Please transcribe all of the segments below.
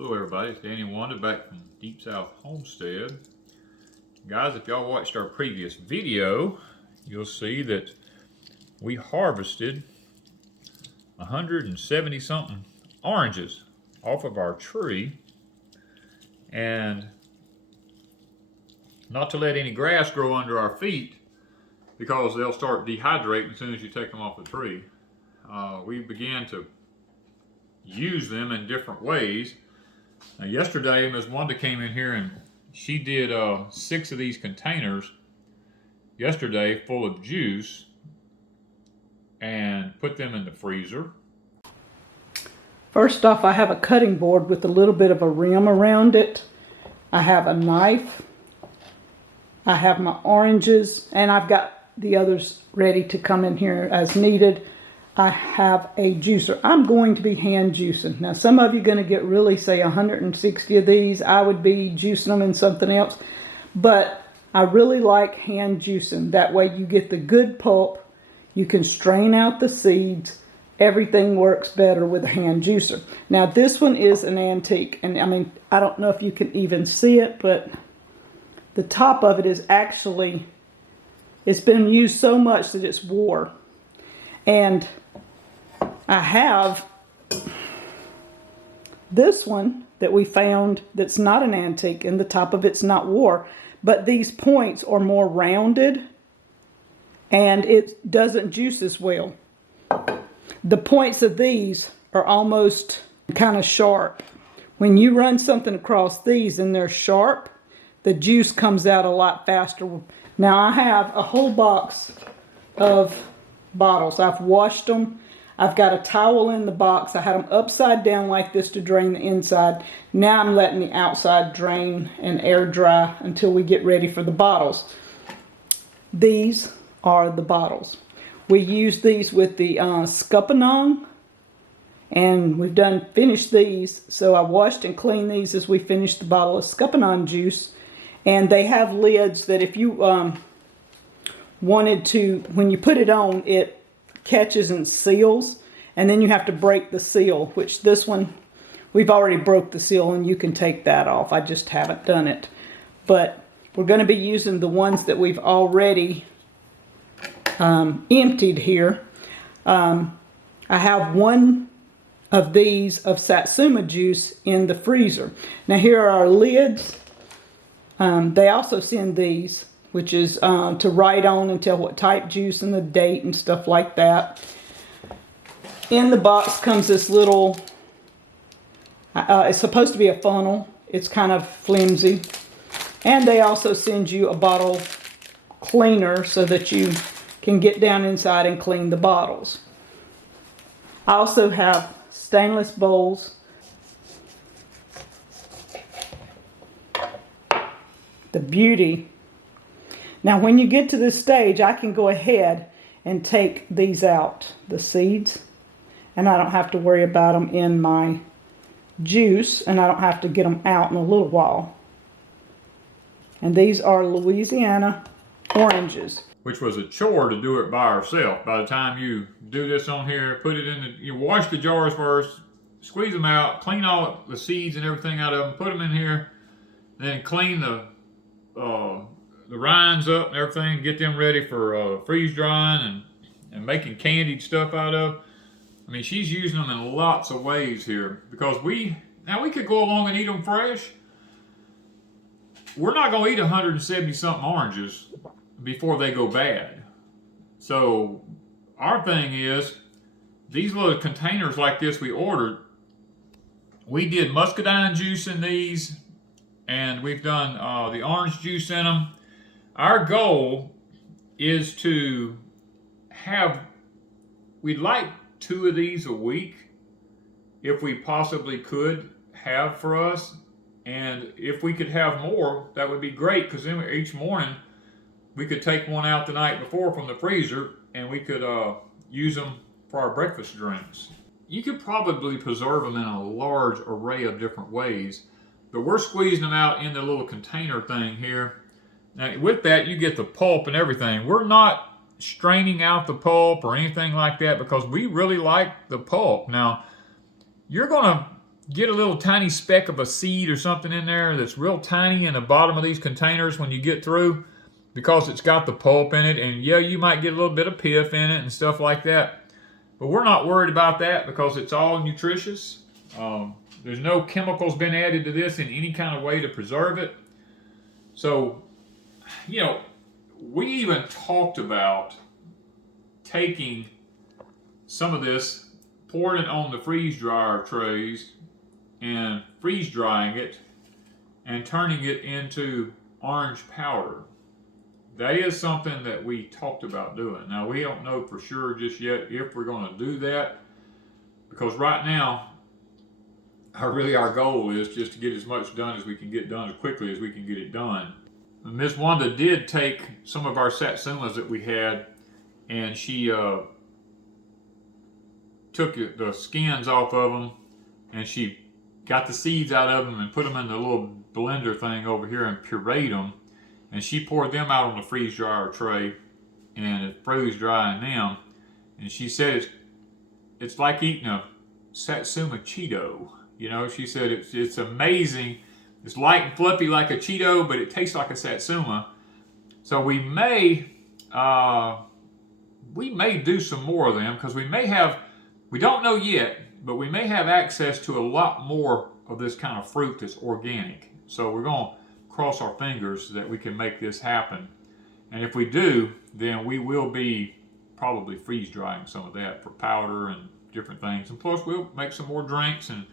Hello everybody, it's Danny and Wanda back from Deep South Homestead. Guys, if y'all watched our previous video, you'll see that we harvested 170 something oranges off of our tree, and not to let any grass grow under our feet because they'll start dehydrating as soon as you take them off the tree. We began to use them in different ways. Now, yesterday, Ms. Wanda came in here and she did 6 of these containers yesterday full of juice and put them in the freezer. First off, I have a cutting board with a little bit of a rim around it. I have a knife. I have my oranges, and I've got the others ready to come in here as needed. I have a juicer. I'm going to be hand juicing. Now, some of you are going to get really, say, 160 of these. I would be juicing them in something else. But I really like hand juicing. That way you get the good pulp. You can strain out the seeds. Everything works better with a hand juicer. Now, this one is an antique. And, I mean, I don't know if you can even see it, but the top of it is actually, it's been used so much that it's wore. And I have this one that we found that's not an antique, and the top of it's not wore, but these points are more rounded and it doesn't juice as well. The points of these are almost kind of sharp. When you run something across these and they're sharp, the juice comes out a lot faster. Now I have a whole box of bottles. I've washed them. I've got a towel in the box. I had them upside down like this to drain the inside. Now I'm letting the outside drain and air dry until we get ready for the bottles. These are the bottles. We use these with the scuppernong, and we've finished these. So I washed and cleaned these as we finished the bottle of scuppernong juice. And they have lids that if you wanted to, when you put it on, it catches and seals, and then you have to break the seal, which this one, we've already broke the seal and you can take that off. I just haven't done it. But we're going to be using the ones that we've already emptied here. I have one of these of satsuma juice in the freezer. Now here are our lids. They also send these, which is to write on and tell what type juice and the date and stuff like that. In the box comes this little, it's supposed to be a funnel. It's kind of flimsy. And they also send you a bottle cleaner so that you can get down inside and clean the bottles. I also have stainless bowls. The beauty. Now when you get to this stage, I can go ahead and take these out, the seeds, and I don't have to worry about them in my juice, and I don't have to get them out in a little while. And these are Louisiana oranges. Which was a chore to do it by ourselves. By the time you do this on here, put it in you wash the jars first, squeeze them out, clean all the seeds and everything out of them, put them in here, then clean the rinds up and everything, get them ready for freeze drying and making candied stuff out of. I mean, she's using them in lots of ways here, because we could go along and eat them fresh. We're not going to eat 170 something oranges before they go bad. So our thing is, these little containers like this we ordered, we did muscadine juice in these, and we've done the orange juice in them. Our goal is to have, we'd like 2 of these a week if we possibly could have for us. And if we could have more, that would be great, because then each morning we could take one out the night before from the freezer and we could use them for our breakfast drinks. You could probably preserve them in a large array of different ways, but we're squeezing them out in the little container thing here. Now with that, you get the pulp and everything. We're not straining out the pulp or anything like that because we really like the pulp. Now, you're gonna get a little tiny speck of a seed or something in there that's real tiny in the bottom of these containers when you get through, because it's got the pulp in it, and yeah, you might get a little bit of pith in it and stuff like that. But we're not worried about that because it's all nutritious. There's no chemicals been added to this in any kind of way to preserve it. So, you know, we even talked about taking some of this, pouring it on the freeze dryer trays and freeze drying it and turning it into orange powder. That is something that we talked about doing. Now, we don't know for sure just yet if we're going to do that, because right now, our goal is just to get as much done as we can get done as quickly as we can get it done. Miss Wanda did take some of our satsumas that we had, and she took the skins off of them, and she got the seeds out of them and put them in the little blender thing over here and pureed them. And she poured them out on the freeze dryer tray, and it froze drying them. And she said it's like eating a satsuma Cheeto. You know, she said it's amazing. It's light and fluffy like a Cheeto, but it tastes like a satsuma. So we may do some more of them, because we don't know yet, but we may have access to a lot more of this kind of fruit that's organic. So we're going to cross our fingers that we can make this happen. And if we do, then we will be probably freeze drying some of that for powder and different things. And plus, we'll make some more drinks. And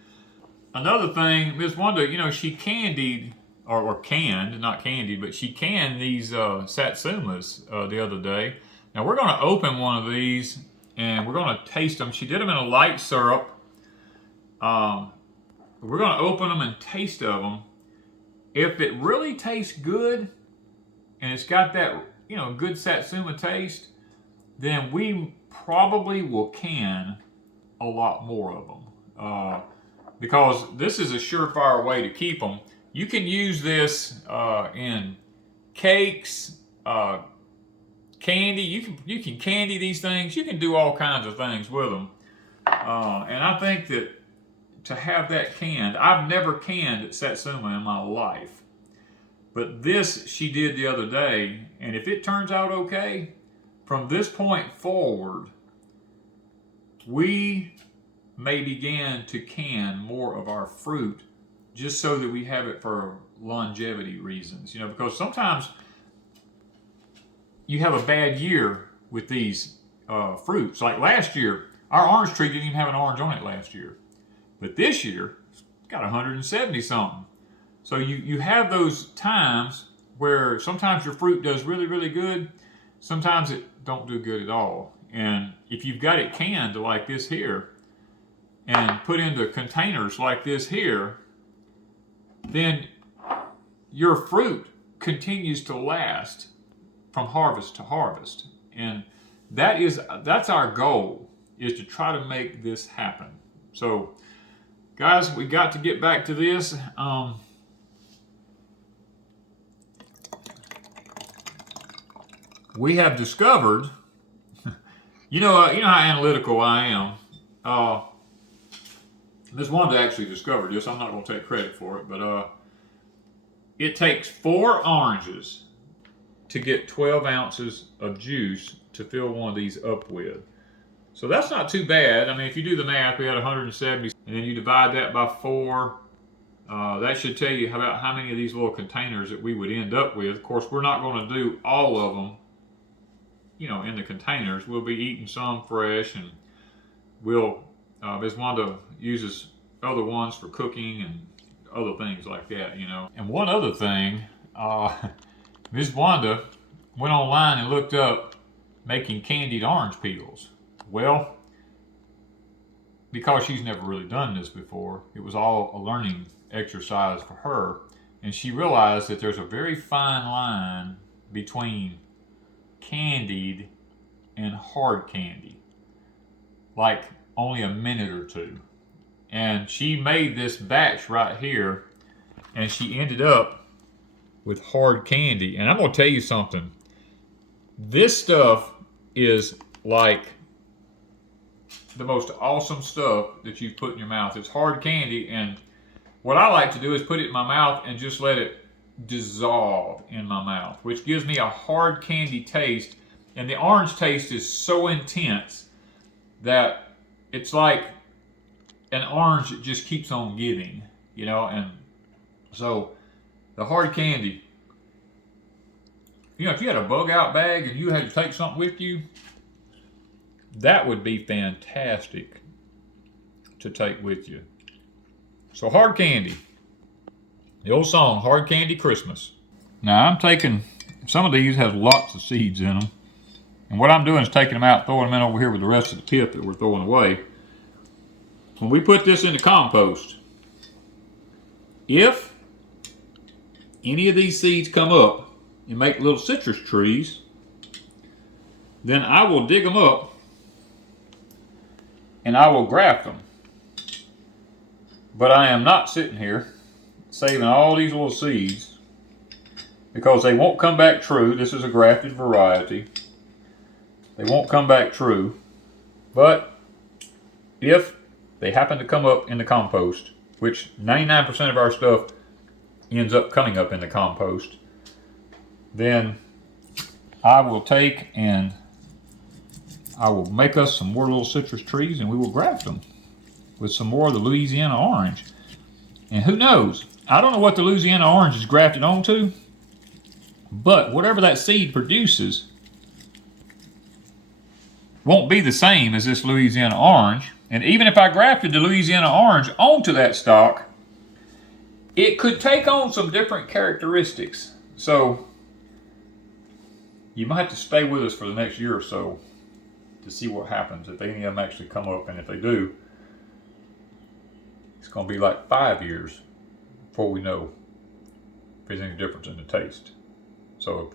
another thing, Ms. Wanda, you know, she candied, or canned, not candied, but she canned these satsumas the other day. Now we're going to open one of these and we're going to taste them. She did them in a light syrup. We're going to open them and taste of them. If it really tastes good and it's got that, you know, good satsuma taste, then we probably will can a lot more of them. Because this is a surefire way to keep them. You can use this in cakes, candy. You can candy these things. You can do all kinds of things with them. And I think that to have that canned, I've never canned satsuma in my life. But this she did the other day, and if it turns out okay, from this point forward, we may begin to can more of our fruit just so that we have it for longevity reasons. You know, because sometimes you have a bad year with these fruits. Like last year, our orange tree didn't even have an orange on it last year. But this year, it's got 170 something. So you have those times where sometimes your fruit does really, really good. Sometimes it don't do good at all. And if you've got it canned like this here and put into containers like this here, then your fruit continues to last from harvest to harvest. And that's our goal, is to try to make this happen. So guys, we got to get back to this. We have discovered, you know how analytical I am. Ms. Wanda actually discovered this. I'm not going to take credit for it, but it takes 4 oranges to get 12 ounces of juice to fill one of these up with. So that's not too bad. I mean, if you do the math, we had 170, and then you divide that by 4. That should tell you about how many of these little containers that we would end up with. Of course, we're not going to do all of them, you know, in the containers. We'll be eating some fresh, and we'll, Ms. Wanda uses other ones for cooking and other things like that, you know. And one other thing, Ms. Wanda went online and looked up making candied orange peels. Well, because she's never really done this before, it was all a learning exercise for her, and she realized that there's a very fine line between candied and hard candy, like only a minute or two. And she made this batch right here, and she ended up with hard candy. And I'm going to tell you something. This stuff is like the most awesome stuff that you've put in your mouth. It's hard candy, and what I like to do is put it in my mouth and just let it dissolve in my mouth, which gives me a hard candy taste. And the orange taste is so intense that it's like an orange that just keeps on giving, you know. And so the hard candy, you know, if you had a bug out bag and you had to take something with you, that would be fantastic to take with you. So hard candy, the old song, Hard Candy Christmas. Now I'm taking, some of these has lots of seeds in them. And what I'm doing is taking them out, throwing them in over here with the rest of the pith that we're throwing away. When we put this into compost, if any of these seeds come up and make little citrus trees, then I will dig them up and I will graft them. But I am not sitting here saving all these little seeds because they won't come back true. This is a grafted variety. They won't come back true. But if they happen to come up in the compost, which 99% of our stuff ends up coming up in the compost, then I will take and I will make us some more little citrus trees and we will graft them with some more of the Louisiana orange. And who knows? I don't know what the Louisiana orange is grafted onto, but whatever that seed produces won't be the same as this Louisiana orange. And even if I grafted the Louisiana orange onto that stock, it could take on some different characteristics. So you might have to stay with us for the next year or so to see what happens if any of them actually come up. And if they do, it's going to be like 5 years before we know if there's any difference in the taste. So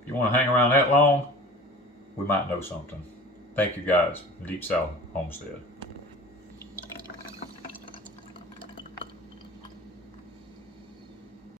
if you want to hang around that long, we might know something. Thank you guys from Deep South Homestead.